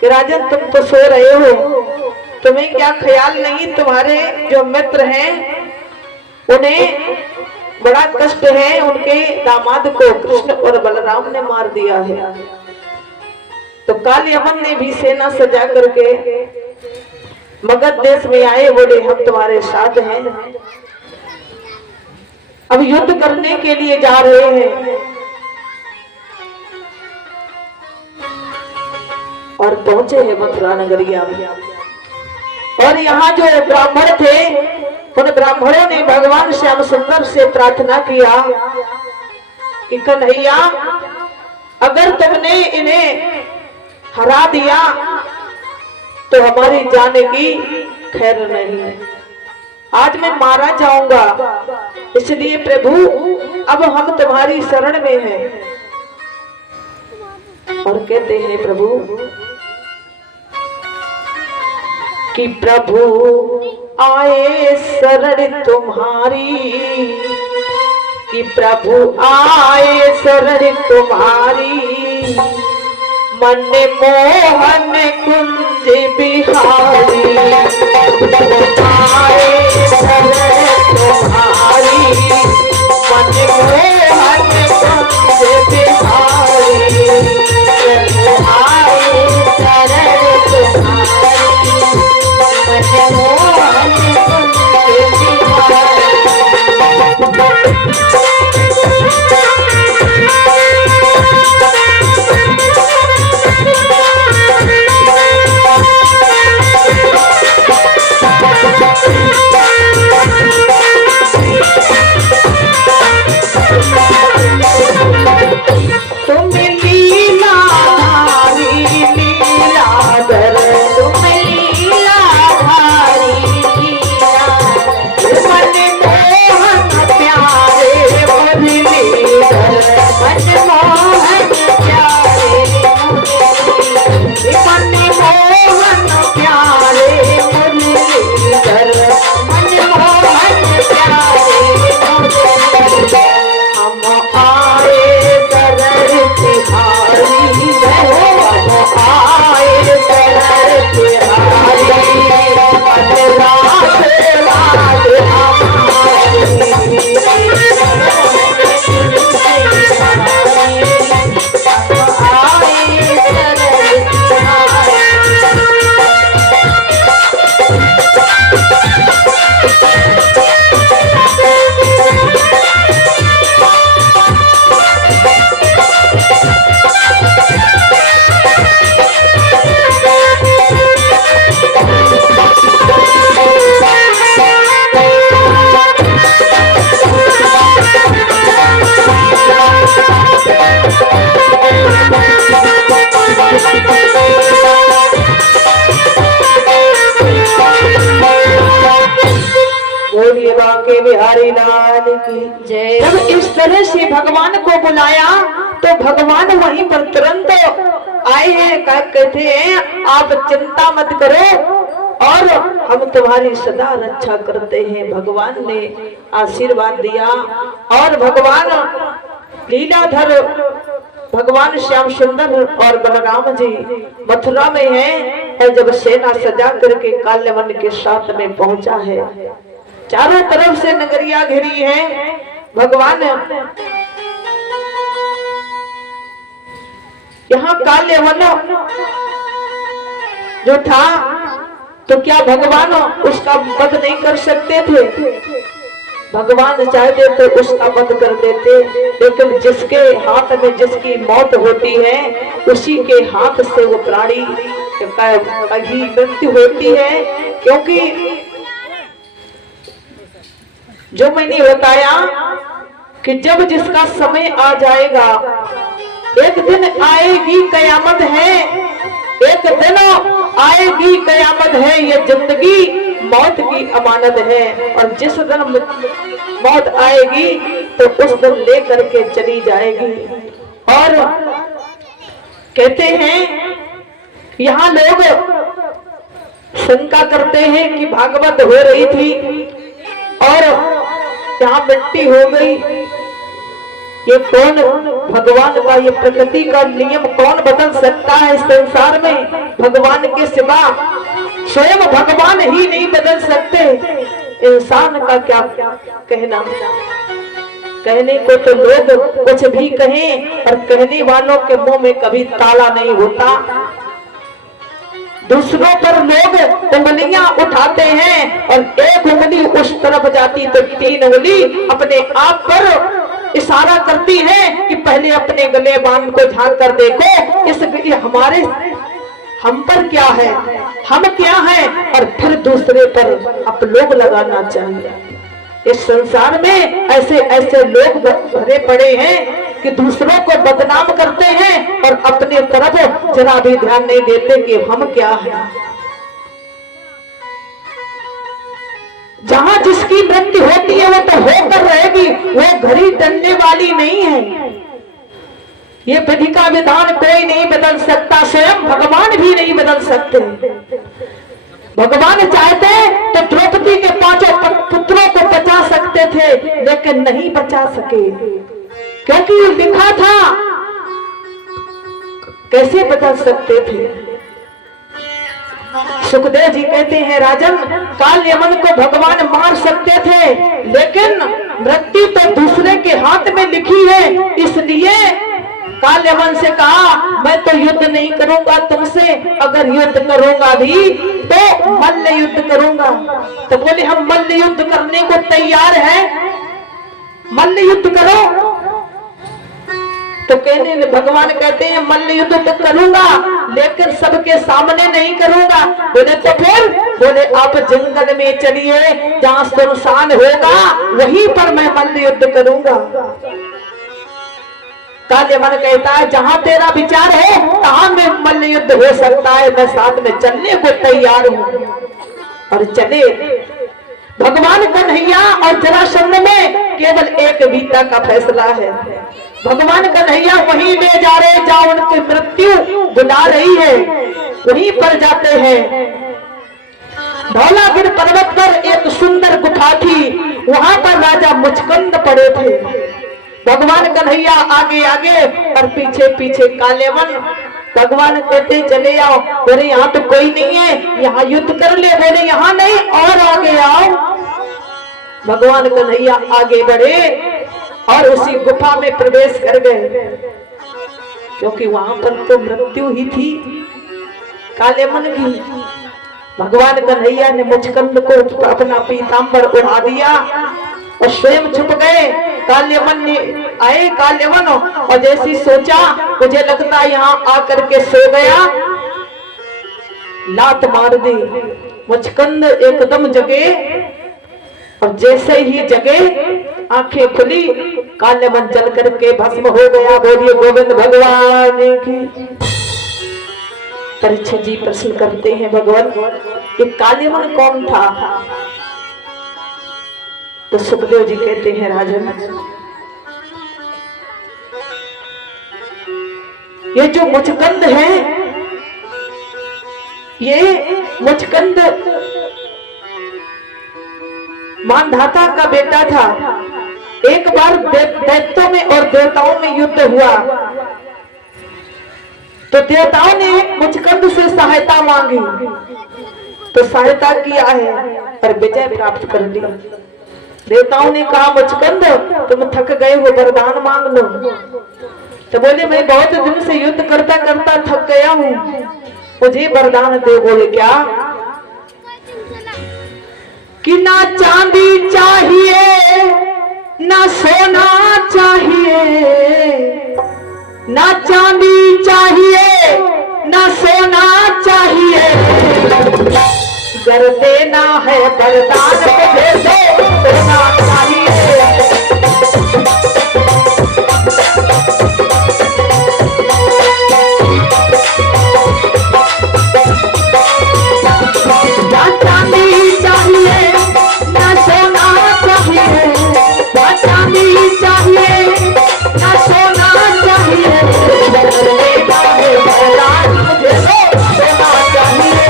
कि राजन तुम तो सो रहे हो, तुम्हें क्या ख्याल नहीं तुम्हारे जो मित्र हैं उन्हें बड़ा कष्ट है, उनके दामाद को कृष्ण और बलराम ने मार दिया है। तो काल्यवन ने भी सेना सजा करके मगध देश में आए, बोले हम तुम्हारे साथ हैं, अब युद्ध करने के लिए जा रहे हैं। और पहुंचे हैं मथुरा नगरिया में। और यहाँ जो ब्राह्मण थे उन ब्राह्मणों ने भगवान श्याम सुंदर से प्रार्थना किया कि कन्हैया अगर तुमने इन्हें हरा दिया तो हमारी जाने की खैर नहीं, आज मैं मारा जाऊंगा, इसलिए प्रभु अब हम तुम्हारी शरण में हैं। और कहते हैं प्रभु कि प्रभु आए शरण तुम्हारी, कि प्रभु आए शरण तुम्हारी, मन मोहन कुंज बिहारी, आए शरण तुम्हारी, मन मोहन कुंज बिहारी, आए शरण तुम्हारी, मन मोहन कुंज बिहारी। बोलिए बांके बिहारी लाल की जय। जब इस तरह से भगवान को बुलाया तो भगवान वहीं पर तुरंत आए हैं। कहते हैं आप चिंता मत करो और हम तुम्हारी सदा रक्षा करते हैं। भगवान ने आशीर्वाद दिया और भगवान लीलाधर भगवान श्याम सुंदर और बलराम जी मथुरा में हैं और जब सेना सजा करके काल्यवन के साथ में पहुंचा है, चारों तरफ से नगरिया घिरी है। भगवान यहाँ काल्यवन जो था तो क्या भगवान उसका वध नहीं कर सकते थे? भगवान चाहते तो उसका वध कर देते, लेकिन जिसके हाथ में जिसकी मौत होती है उसी के हाथ से वो प्राणी की मृत्यु होती है। क्योंकि जो मैंने बताया कि जब जिसका समय आ जाएगा, एक दिन आएगी कयामत है, एक दिन आएगी कयामत है। ये जिंदगी मौत की अमानत है और जिस दिन मौत आएगी तो उस दिन लेकर के चली जाएगी। और कहते हैं यहाँ लोग शंका करते हैं कि भागवत हो रही थी और यहाँ मिट्टी हो गई। ये कौन भगवान का, ये प्रकृति का नियम कौन बदल सकता है? इस संसार में भगवान के सिवा स्वयं भगवान ही नहीं बदल सकते। इंसान का क्या कहना, कहने को तो लोग कुछ भी कहें और कहने वालों के मुंह में कभी ताला नहीं होता। दूसरों पर लोग उंगलियां उठाते हैं और एक उंगली उस तरफ जाती तो तीन उंगली अपने आप पर इशारा करती है कि पहले अपने गले बांध को झांक कर देखो। इसलिए हम पर क्या है, हम क्या है, और फिर दूसरे पर आप लोग लगाना चाहिए। इस संसार में ऐसे ऐसे लोग भरे पड़े हैं कि दूसरों को बदनाम करते हैं और अपने तरफ जरा भी ध्यान नहीं देते कि हम क्या हैं। जहां जिसकी मृत्यु होती है वो तो होकर रहेगी, वो घड़ी टलने वाली नहीं है। ये विधि का विधान कोई नहीं बदल सकता, स्वयं भगवान भी नहीं बदल सकते। भगवान चाहते तो द्रौपदी के 5 पुत्रों को बचा सकते थे, लेकिन नहीं बचा सके क्योंकि लिखा था। कैसे बदल सकते थे? सुखदेव जी कहते हैं राजन, काल्यवन को भगवान मार सकते थे, लेकिन मृत्यु तो दूसरे के हाथ में लिखी है। इसलिए काल्यवन से कहा मैं तो युद्ध नहीं करूंगा तुमसे, अगर युद्ध करूंगा भी तो मल्ल युद्ध करूंगा। तो बोले हम मल्ल युद्ध करने को तैयार हैं, मल्ल युद्ध करो। तो कहने भगवान कहते हैं मल्ल युद्ध तो करूंगा लेकिन सबके सामने नहीं करूंगा। बोले तो फिर? बोले आप जंगल में चलिए, जहां सुनसान होगा वहीं पर मैं मल्ल युद्ध करूंगा। काल्यवन कहता है जहां तेरा विचार है तहां में मल्ल युद्ध हो सकता है, मैं साथ में चलने को तैयार हूं। और चले। भगवान कन्हैया और जरासंध में केवल एक गीता का फैसला है। भगवान कन्हैया वहीं ले जा रहे जहां उनकी मृत्यु बुला रही है, वहीं पर जाते हैं। धौलागिर पर्वत पर एक सुंदर गुफा थी, वहां पर राजा मुचकंद पड़े थे। भगवान कन्हैया आगे आगे और पीछे पीछे काल्यवन। भगवान कहते चले आओ। बोले यहाँ तो कोई नहीं है, यहाँ युद्ध कर ले। बोले यहाँ नहीं, और आगे आओ। भगवान कन्हैया आगे बढ़े और उसी गुफा में प्रवेश कर गए, क्योंकि वहां पर तो मृत्यु ही थी काल्यवन की। भगवान कन्हैया ने मुचकंद को अपना पीतांबर उड़ा दिया और स्वयं छुप गए। काल्यवन ने आए, काल्यवन और जैसी सोचा मुझे लगता यहाँ आकर के सो गया, लात मार दी। मुचकंद एकदम जगे और जैसे ही जगे आंखें खुली, काले मन जल करके भस्म हो गया। बोलिए गोविंद भगवान की। परीक्षित जी प्रश्न करते हैं भगवान, ये काले मन कौन था? तो सुखदेव जी कहते हैं राजन, ये जो मुचकंद है, ये मुचकंद मानधाता का बेटा था। एक बार दैत्यों में और देवताओं में युद्ध हुआ तो देवताओं ने मुचकंद से सहायता मांगी, तो सहायता किया है और विजय प्राप्त कर ली। देवताओं ने कहा मुचकंद तुम थक गए हो, वरदान मांग लो। तो बोले मैं बहुत दिन से युद्ध करता करता थक गया हूँ, मुझे वरदान दे। बोले क्या? कि ना चांदी चाहिए ना सोना चाहिए, ना चांदी चाहिए ना सोना चाहिए, गर देना है वरदान तुझे तो सोना चाहिए। ना चांदी चाहिए ना सोना चाहिए, ना चांदी चाहिए ना सोना चाहिए, गर देना है वरदान तुझे तो सोना चाहिए,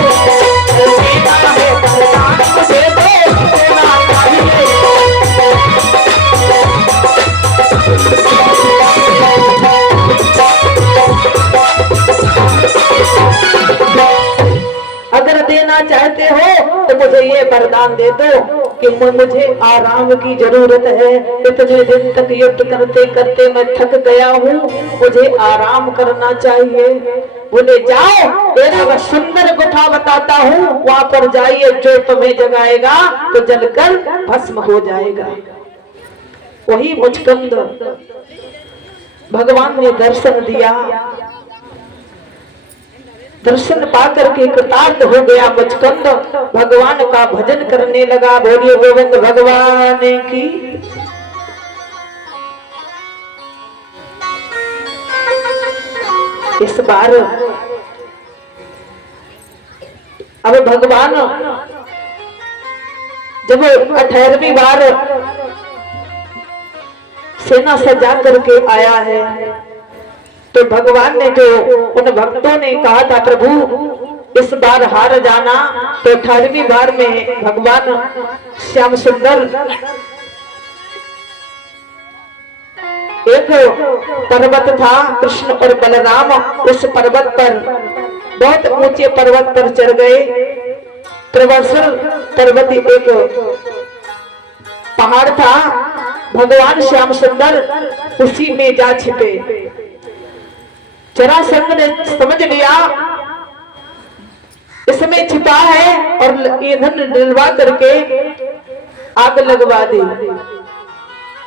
गर देना है वरदान तुझे तो सोना चाहिए। अगर देना चाहते हो तो मुझे ये वरदान दे दो कि मुझे आराम की जरूरत है। इतने दिन तक युद्ध करते करते मैं थक गया हूँ, मुझे आराम करना चाहिए। बोले जाओ, एक सुंदर गुफा बताता हूँ, वहां पर जाइए, जो तुम्हें जगाएगा तो जलकर भस्म हो जाएगा। वही मुचकंद भगवान ने दर्शन दिया। दर्शन पाकर के कृतार्थ हो गया मुचकंद, भगवान का भजन करने लगा। बोलिए गोविंद भगवान की। इस बार अब भगवान जब 18वीं बार सेना सजा करके आया है तो भगवान ने जो उन भक्तों ने कहा था प्रभु इस बार हार जाना, तो 18वीं बार में भगवान श्याम सुंदर एक पर्वत था, कृष्ण और बलराम उस पर्वत पर बहुत ऊंचे पर्वत पर चढ़ गए। प्रवर्षण पर्वत एक पहाड़ था, भगवान श्याम सुंदर उसी में जा छिपे। जरासंध ने समझ लिया इसमें छिपा है और ईंधन डलवा करके आग लगवा दी।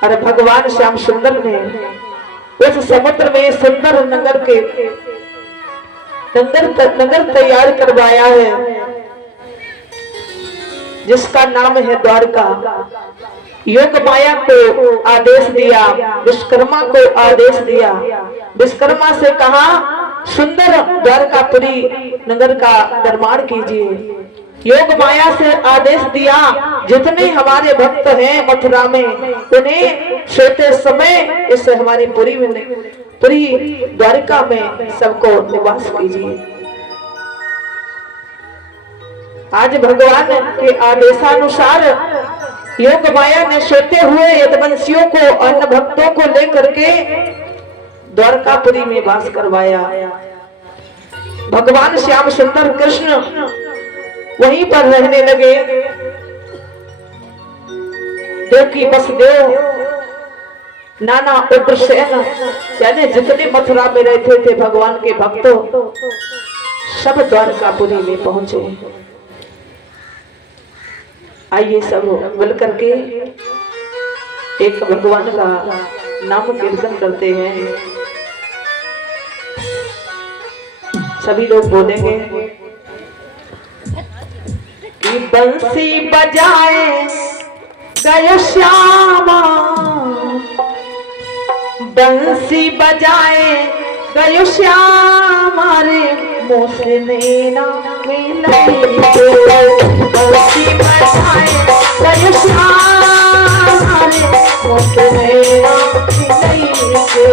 और भगवान श्याम सुंदर ने उस समुद्र में सुंदर नगर तैयार करवाया है जिसका नाम है द्वारका। योग माया को आदेश दिया, विश्वकर्मा को आदेश दिया। विश्वकर्मा से कहा सुंदर द्वारकापुरी नगर का निर्माण कीजिए। योग माया से आदेश दिया जितने हमारे भक्त हैं मथुरा में उन्हें सोते समय इस हमारी पूरी द्वारका में सबको निवास कीजिए। आज भगवान के आदेशानुसार योग माया ने सोते हुए यदुवंशियों को अन्य भक्तों को लेकर के द्वारकापुरी में वास करवाया। भगवान श्याम सुंदर कृष्ण वहीं पर रहने लगे। देवकी वसुदेव नाना उग्रसेन यानी जितने मथुरा में रहते थे भगवान के भक्तों सब द्वारकापुरी में पहुंचे। आइए सब मिलकर के एक भगवान का नाम कीर्तन करते हैं। सभी लोग बोलेंगे कि बंसी बजाए गए श्यामा बंसी बजाए गयो श्याम रे मोसे नैना मिलाई के। बंसी बजाए गयो श्याम रे मोसे नैना मिलाई के।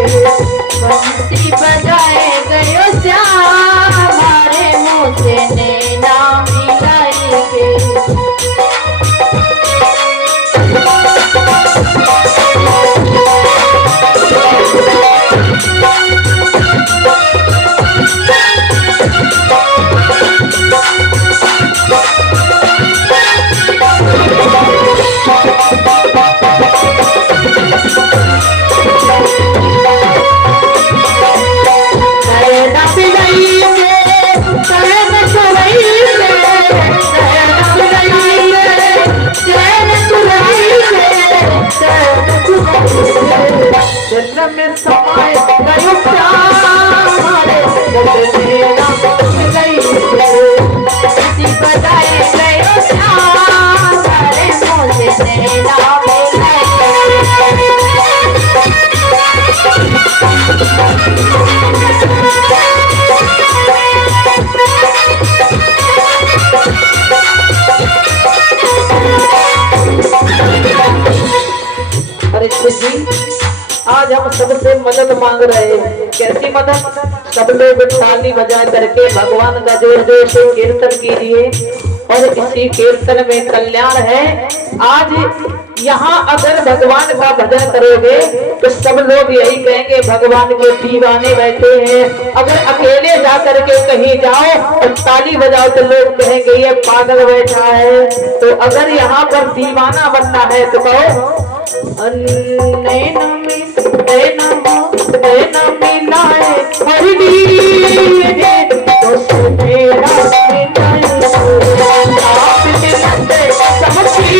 बंसी बजाए गयो श्याम रे मोसे नैना मिलाई के। में समाए गयो श्याम रे मोसे नैना मिलाई के। बंसी बजाए गयो श्याम रे मोसे नैना मिलाई अरे जी, आज हम सबसे मदद मांग रहे हैं। कैसी मदद? सब लोग ताली बजा करके भगवान का जोर जोर से कीर्तन कीजिए और इसी कीर्तन में कल्याण है। आज यहाँ अगर भगवान का भजन करोगे तो सब लोग यही कहेंगे भगवान के दीवाने बैठे हैं। अगर अकेले जा करके कहीं जाओ और ताली बजाओ तो लोग कहेंगे ये पागल बैठा है। तो अगर यहाँ पर दीवाना बनना है तो कहो नैना मिलाए हरिणी तो सुनेरा आप मिलते समझी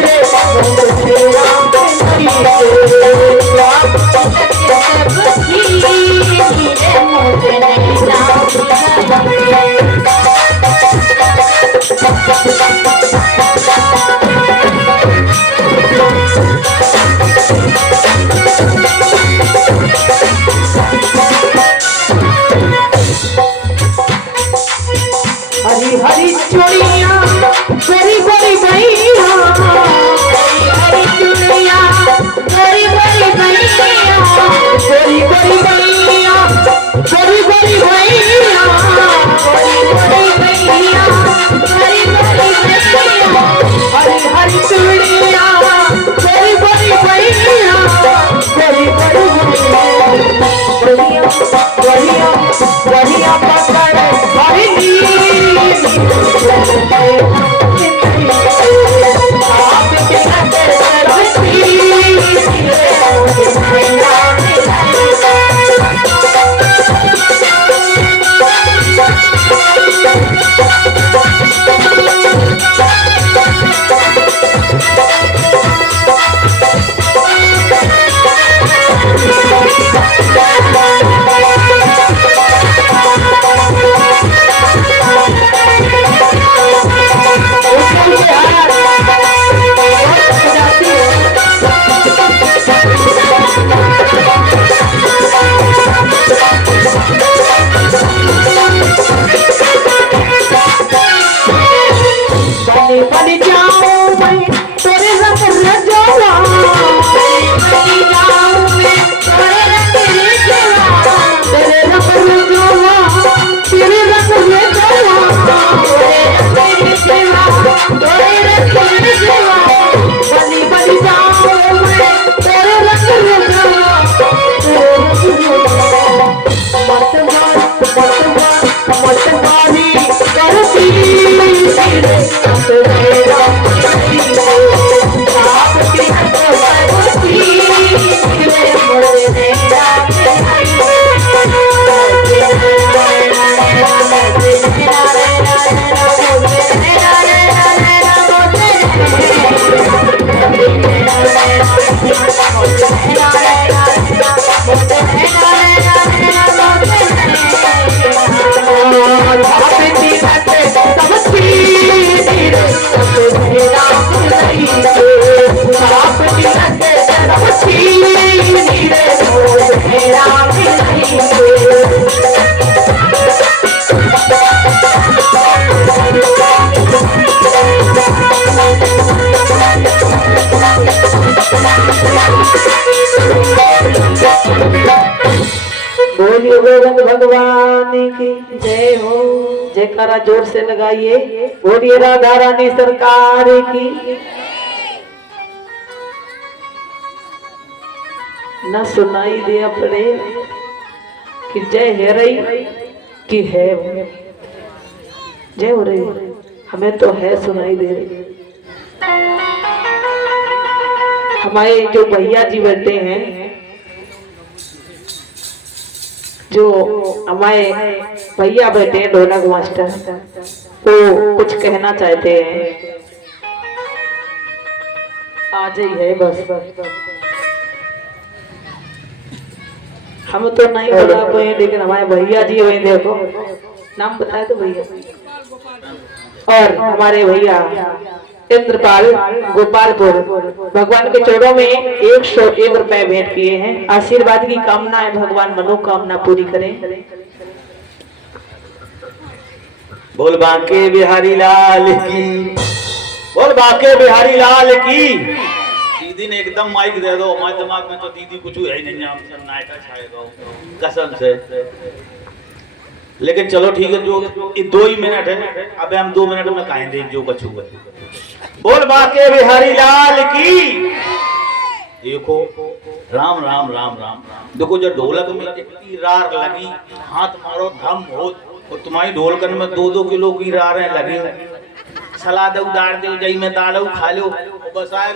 रे सुनेरा मोसे नैना हरी हरी चूड़ियां बड़ी बड़ी भैया, हरी चूड़िया बड़ी बड़ी भैया, बड़ी बड़ी भैया, बड़ी बड़ी भैया, बड़ी बड़ी भैया, बड़ी बड़ी भैया। हरी हरी चूड़ियां बड़ी बड़ी भैया, बड़ी बड़ी भैया, बढ़िया बढ़िया पकड़ हरी बन जाऊं मैं तेरे रंग रजवा, बनी जाऊं मैं तेरे रंग रजवा, तेरे रंग रजवा, तेरे रंग रजवा, तेरे रंग रजवा। बन जाऊं मैं तेरे रंग रजवा, मतवारी करती तेरा आप की आप गोविंद भगवान की जय हो। जयकारा जोर से लगाइए। बोलिए राधा रानी सरकार की। न सुनाई दिया पड़े कि जय है रही कि है, जय हो रही, हमें तो है सुनाई दे रही। हमारे जो भैया जी बैठे हैं, जो हमारे भैया बैठे हैं ढोलक मास्टर, तो कुछ कहना चाहते हैं। आज ही है बस, हम तो नहीं बोला पाए, लेकिन हमारे भैया जी वही देखो, नाम बताए तो भैया, और हमारे भैया इंद्रपाल गोपालपुर भगवान के चरणों में 101 रुपए भेंट किए हैं। आशीर्वाद की कामना है, भगवान मनोकामना पूरी करें। बोल बांके बिहारी लाल की, बोल बांके बिहारी लाल की। दीदी ने एकदम माइक दे दो, हमारे दिमाग में तो दीदी कुछ है ही नहीं, आप सब नायका छाएगा कसम से। लेकिन चलो ठीक है, जो 2 ही मिनट है, अब हम 2 मिनट में कहेंगे जो बचू है। बोल बांके बिहारी लाल की। देखो राम राम राम राम। देखो जब ढोलक में इतनी रार लगी, हाथ मारो धम हो, और तुम्हारी ढोलकन में 2-2 किलो की रारें लगी। सलाद उतार दो, जई में दाल खा लो, बस आएगा।